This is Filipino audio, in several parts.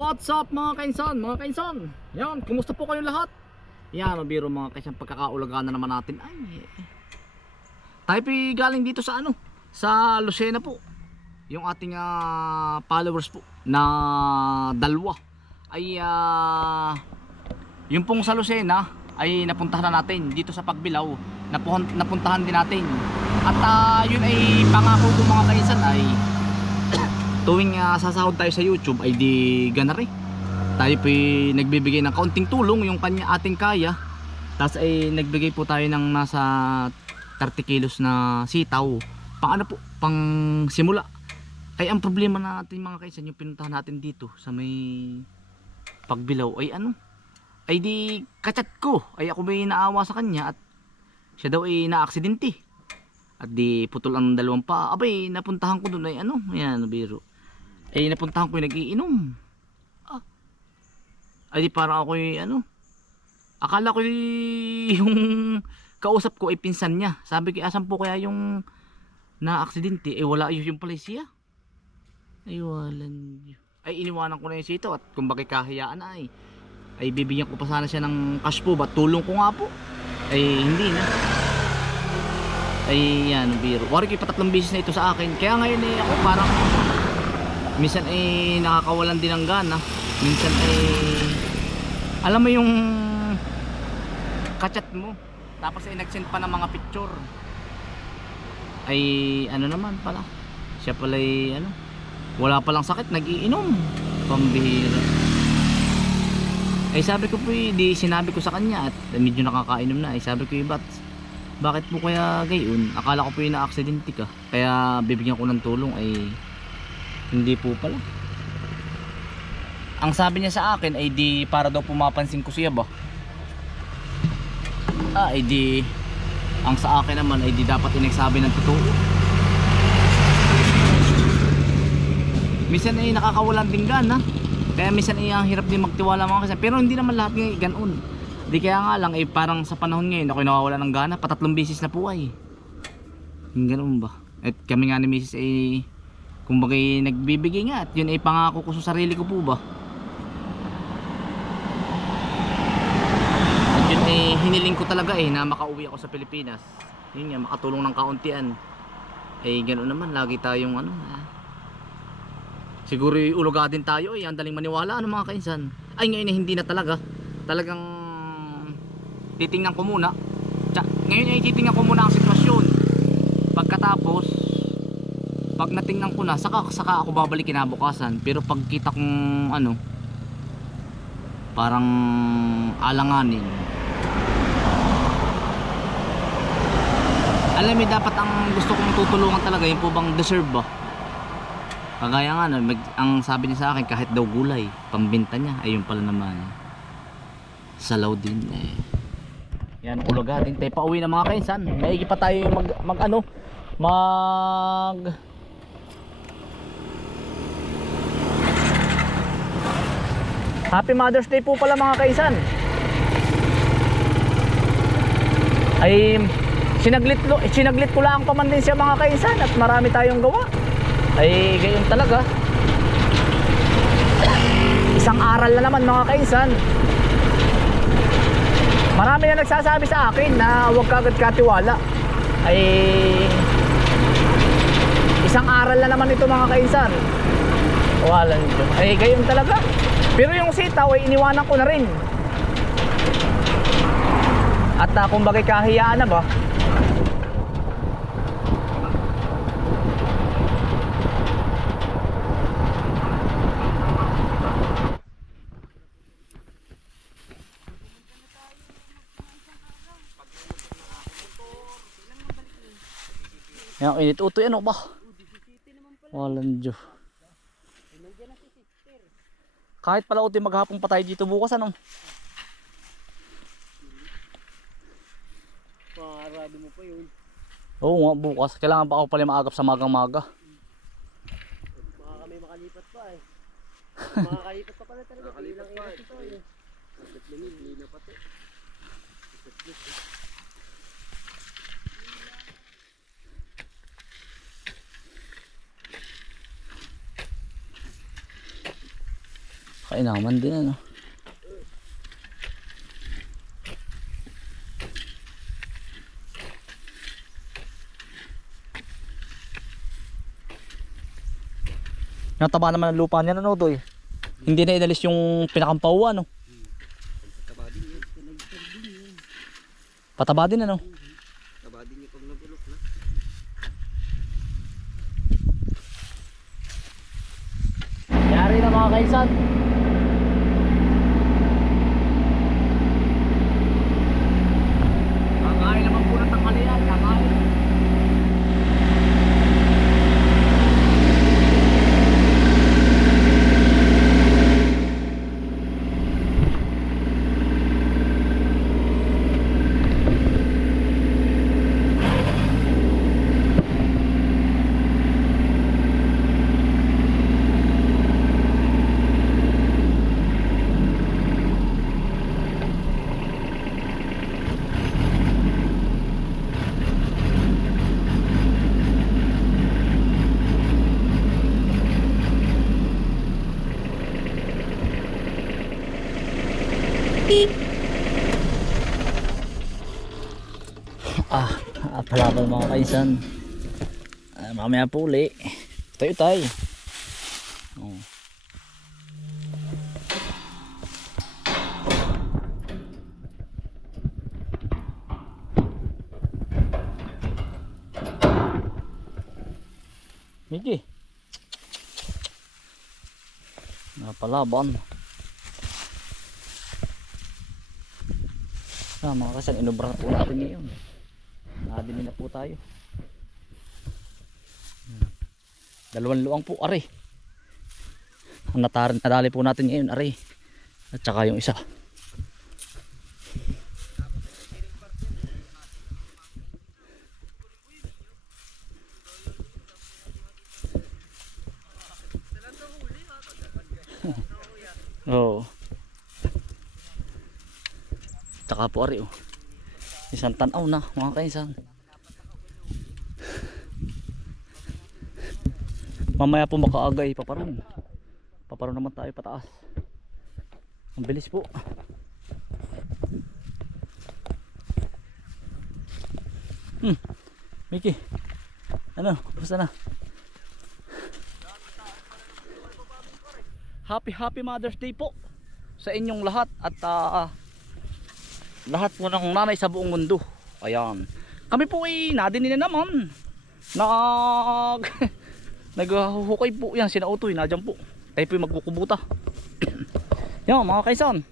What's up mga kainsan, Yan, kumusta po kayong lahat? Yan, mabiro mga kainsan, pagkakaulagan na naman natin. Tayo po galing dito sa sa Lucena po. Yung ating followers po na dalawa ay yung pong sa Lucena ay napuntahan na natin dito sa Pagbilao. Napuntahan din natin. At yun ay pangako ko mga kainsan ay tuwing sasahod tayo sa YouTube ay di ganari. Tayo po nagbibigay ng kaunting tulong yung ating kaya. Tapos ay nagbigay po tayo ng nasa 30 kilos na sitaw. Pang simula. Kaya ang problema natin mga kaisan, yung pinuntahan natin dito sa may Pagbilao ay ay di kachat ko. Ay ako may naawa sa kanya at siya daw ay na-aksidente. At di putol ang dalawang pa. Abay, napuntahan ko doon ay ayan, biro. Ay napuntahan ko yung nag-iinom. Ay di parang ako yung akala ko yung kausap ko ay pinsan niya. Sabi ko, asan po kaya yung na-aksidente? Eh wala yung pala siya. Ay walan. Ay iniwanan ko na yung sito at kung bakit kahiyaan ay bibigyan ko pa sana siya ng cash po. Ba't tulong ko nga po? Ay hindi na. Ay yan, biro. Wari ko patatlong beses na ito sa akin. Kaya ngayon ako parang minsan ay nakakawalan din ng gana. Minsan ay alam mo yung kachat mo tapos ay nag-send pa ng mga picture. Ay naman pala. Siya pala ay wala palang sakit, nag-iinom. Pambihira. Ay sabi ko po, di sinabi ko sa kanya at medyo nakakainom na. Ay sabi ko, bakit po kaya gayon? Akala ko po yung na-aksidente ka. Kaya bibigyan ko ng tulong ay hindi po pala. Ang sabi niya sa akin ay di para daw pumapansin ko siya ba. Ay di ang sa akin naman ay di dapat inagsabi ng totoo. Minsan ay nakakawalan din gana. Kaya minsan ay ang hirap din magtiwala mga kasi. Pero hindi naman lahat ng ganoon. Di kaya nga lang ay parang sa panahon ngayon ako'y nawawala ng gana. Patatlong beses na po ay. Yung ganoon ba? At kami nga ni Mrs. ay kumbaga nagbibigay nga at yun ay pangako ko sa sarili ko po ba. At yun ay hiniling ko talaga na makauwi ako sa Pilipinas. Yun nga, makatulong ng kauntian. Ay ganoon naman, lagi tayong siguro ulugadin tayo ang daling maniwala mga kainsan. Ay ngayon ay hindi na talaga. Talagang titingnan ko muna. Ngayon ay titingnan ko muna ang sitwasyon. Pagkatapos pag natingnan ko na saka ako babalik kinabukasan. Pero pag kita kong parang alanganin, alam mo dapat ang gusto kong tutulungan talaga yung po bang deserve ba. Kagaya nga ang sabi niya sa akin kahit daw gulay pambenta niya, ayun pala naman salaw din yan, ulaga din tayo pauwi na mga kainsan. Maigi pa tayo Happy Mother's Day po pala mga kainsan. Ay sinaglit ko lang pa man din siya mga kainsan at marami tayong gawa. Ay gayon talaga. Isang aral na naman mga kainsan. Marami na nagsasabi sa akin na huwag kagad katiwala. Ay isang aral na naman ito mga kainsan. Walan ito. Ay gayon talaga. Pero yung sitaw ay iniwanan ko na rin. At kumbaga kahiyaan na ba. Yang init utoy ba? Walang Diyo. Kahit pala utoy maghapon pa tayo dito bukas Parado mo pa yun. Oo nga bukas. Kailangan pa ako pala maagap sa magang-maga. Baka kami makalipat pa Makakalipat pa pala talaga. Makakalipat pa Lina pati. Kainaman din ano. Nataba naman ang lupa niya ano to eh. Hindi na inalis yung pinakampawa no. Taba din yun. Nag-serve din yun. Pataba din ano. Taba din yung pag nagulok na. Yari na mga kaisan. Kakain naman po ng tanghalian. Kakain. Palaban mga kaisan. Mamaya po uli. Tayo tayo. Oh. Miki. Napalaban. Mga kaisan, inubra po natin ngayon. Nakadini na po tayo. Dalawang luang po are. Ang nadali po natin ngayon are. At saka yung isa. Oo. Tsaka po are oh. Isang tanaw na mga kaisan. Mamaya po makaagay paparon. Paparon naman tayo pataas. Ang bilis po. Miki. Ano? Basta na. Happy Mother's Day po sa inyong lahat at lahat po ng nanay sa buong mundo. Ayan. Kami po ay nadinin na naman. Naghuhukay po yan. Sinautoy. Nadyan po. Tayo po yung magkukubuta. Yan mga kaisan.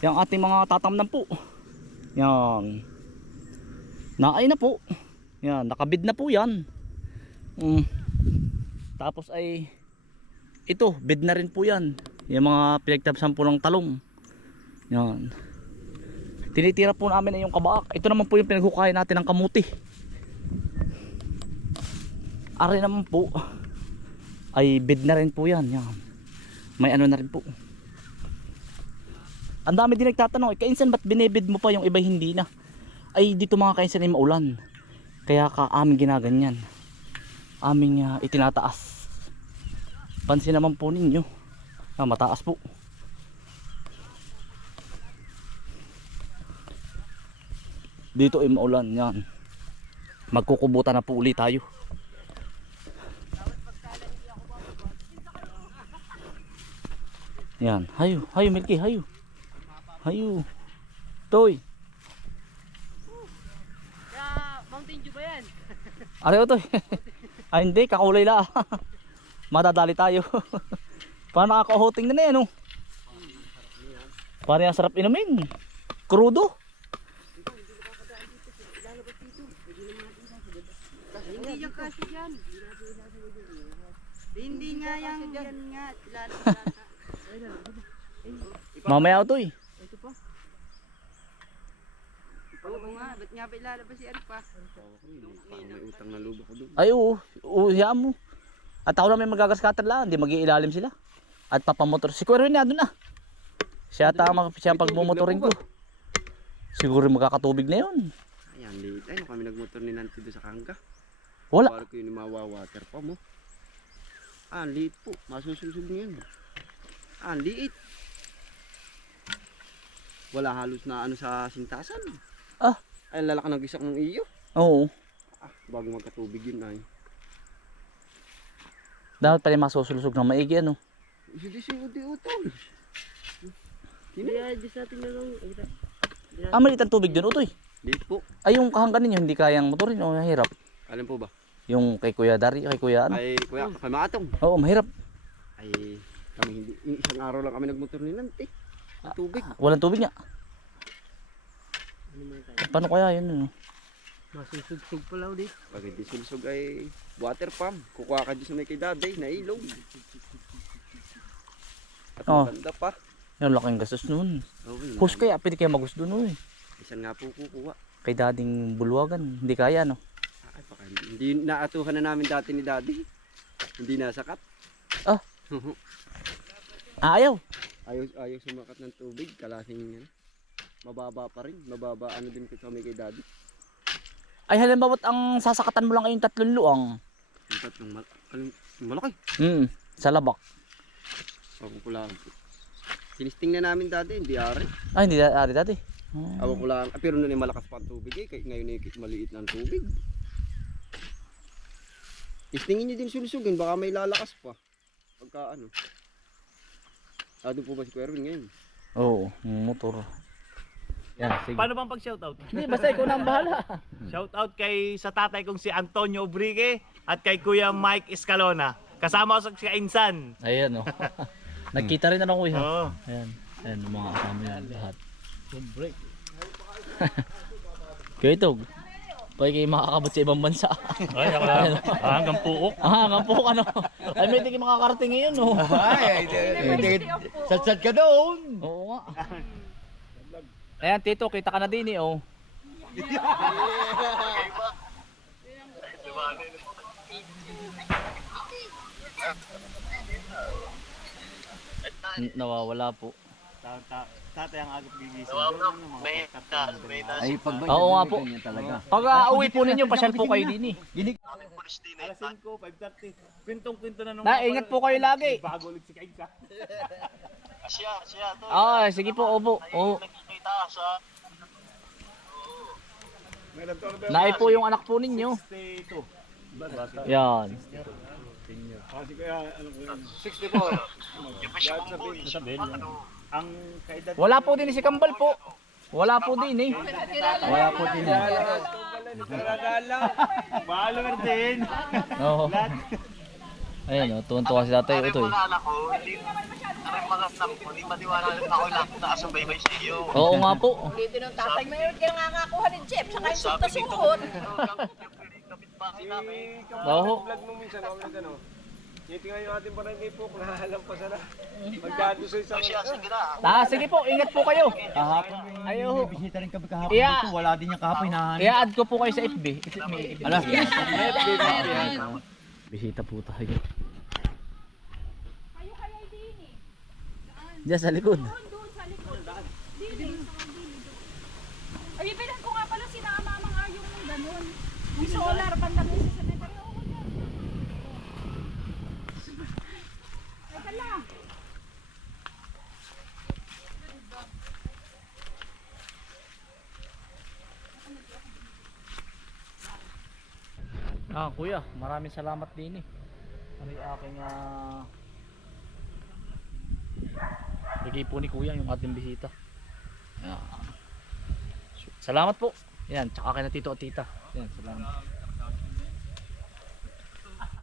Yan ating mga tatamnan po. Yan. Naay na po. Yan. Nakabid na po yan. Tapos ay ito. Bid na rin po yan. Yung mga pinagtabsan po ng talong. Yan. Tinitira po namin ay yung kabaak. Ito naman po yung pinaghukayan natin ng kamuti. Ari naman po ay bid na rin po yan. Yan. May ano na rin po. Ang dami din nagtatanong, kainsan ba't binibid mo pa yung iba hindi na? Ay dito mga kainsan ay maulan. Kaya ka aming ginaganyan. Aming itinataas. Pansin naman po ninyo. Mataas po. Dito ay maulan yan. Magkukubutan na po ulit tayo. Yan. Hayo Milky, hayo. Hayo. Toy. Mountain Dew ba yan? Areho Toy. Ay hindi, kakulay la. Madadali tayo. Paano nakaka-hoting na yan oh. Parang sarap inumin. Crudo. Hindi yung kasi yan. Hindi nga yan nga. Mamaya ito eh. Ito pa. Oo nga, ba't nga ba ilalabas si ano pa? May utang na lubo ko doon. Ay oo, uhiyan mo. At ako lang may magagaskatan lang, hindi mag-iilalim sila. At papamotor. Si Kuya Rin na doon na. Siya ang pagmumotorin ko. Siguro magkakatubig na yun. Ayan, late. Ay, kami nagmotor ni Nanti doon sa Kangka. Wala. Para ko yung mawawater pa mo. Late po. Masusunod niyan. Ang liit. Wala halos na ano sa sintasan. Ah. Ay, lalaki ng gisak ng iyo. Oo. Bago magkatubig yun ay. Dapat pala masusulusog ng maigi ano. Hindi siya udi-utol. Hindi sa atin na lang. Maliit ang tubig dun, utoy. Liit po. Ay, yung kahanggan ninyo, hindi kayang motorin o mahirap. Alam po ba? Yung kay Kuya Dari, kay Kuya ano. Ay, kuya, kay Makatong. Oo, mahirap. Ay, kami hindi. Isang araw lang kami nagmotor ni Nante. Ang tubig. Walang tubig nga. Ano man tayo? Paano kaya yun? Ano? Masusugsug pala ulit. Pag hindi sulusog ay water pump. Kukuha ka dyan sa may kay daday na ilog. At Oh. maganda pa. Yung laking gastos nun. Oh, yun. Hus kaya, pwede kaya magus dun eh. Isan nga po kukuha. Kay dading bulwagan, hindi kaya no. Ay, baka hindi naatuhan na namin dati ni daddy. Hindi nasakat. Ah. Ayaw. ayaw sumakat ng tubig. Kalasing yan. Mababa pa rin. Mababa ano din kami kay daddy. Ay halimbawa't ang sasakatan mo lang ay yung 3 luang. Yung tatlong malaki. Sa labak. Ako ko lang. Sinisting na namin dati. Hindi ari. Ay hindi ari dati. Ako ko lang. Pero noon ay malakas pa ang tubig eh. Ngayon ay maliit na ang tubig. Istingin nyo din sulusugin. Baka may lalakas pa. Pagka ano. Doon po ba si Kuya Erwin ngayon? Oo, motor. Yan, sige. Paano bang pag-shoutout? Hindi, basta ikaw na ang bahala. Shoutout kay sa tatay kong si Antonio Obrique at kay Kuya Mike Escalona. Kasama ko sa Insan. Ayan o. Nagkita rin na kuya. Oo. Ayan. Ayan, mga kasama yan lahat. Kaya ito. Kaya kayo makakabot sa ibang bansa. Ay, hanggang puok. Hanggang po ano. Ay, may hindi makakarating ngayon no. Satsat ka doon! Oo nga. Ayan, Tito, kita ka na din eh, oh. Nawawala po. Tatay ang agap gigising. Ay, pag Oo nga po. Pag uwi po ninyo, pasyal po kayo din eh. Alas 5, 5:30. Kwintong-kwento na nung... Ingat po kayo lagi. Bago ulit si Kainsa. Ah, sige po, opo. Oo. Nai po yung anak po ninyo. 62. Yan. Ang kaedad... Wala po din si Kambal po. Wala po din eh. Wala po din. Follower din. Oo. Ayun, tuwan-tuwa si tatay. Ito eh. Oo nga po. Dito ng tatay mo yun, kaya nga nakakuha ni Jeff, saka yung sunta suhod. Oo. Vlog nung minsan ako nag tingnan yung ating barangay po kung nahalampasan na. Magdadosoy sa Sige po, ingat po kayo. Kahapon Ayo. bisita rin kami kahapon. Iya. Dito, wala din yung kahapon hinahanap. I-add ko po kayo sa FB. Alas. Bisita po tayo. Diyan sa likod. Doon sa likod. Dili. Ay, bilang ko nga pala sinama mga yung ganun. Yung solar, bandang isa sa cemetery. Oo, yan. Teka lang. Kuya, maraming salamat din eh. Ano yung aking bigay po ni kuya yung ating bisita. Salamat po. Yan, tsaka kay na tito at tita. Yan, salamat.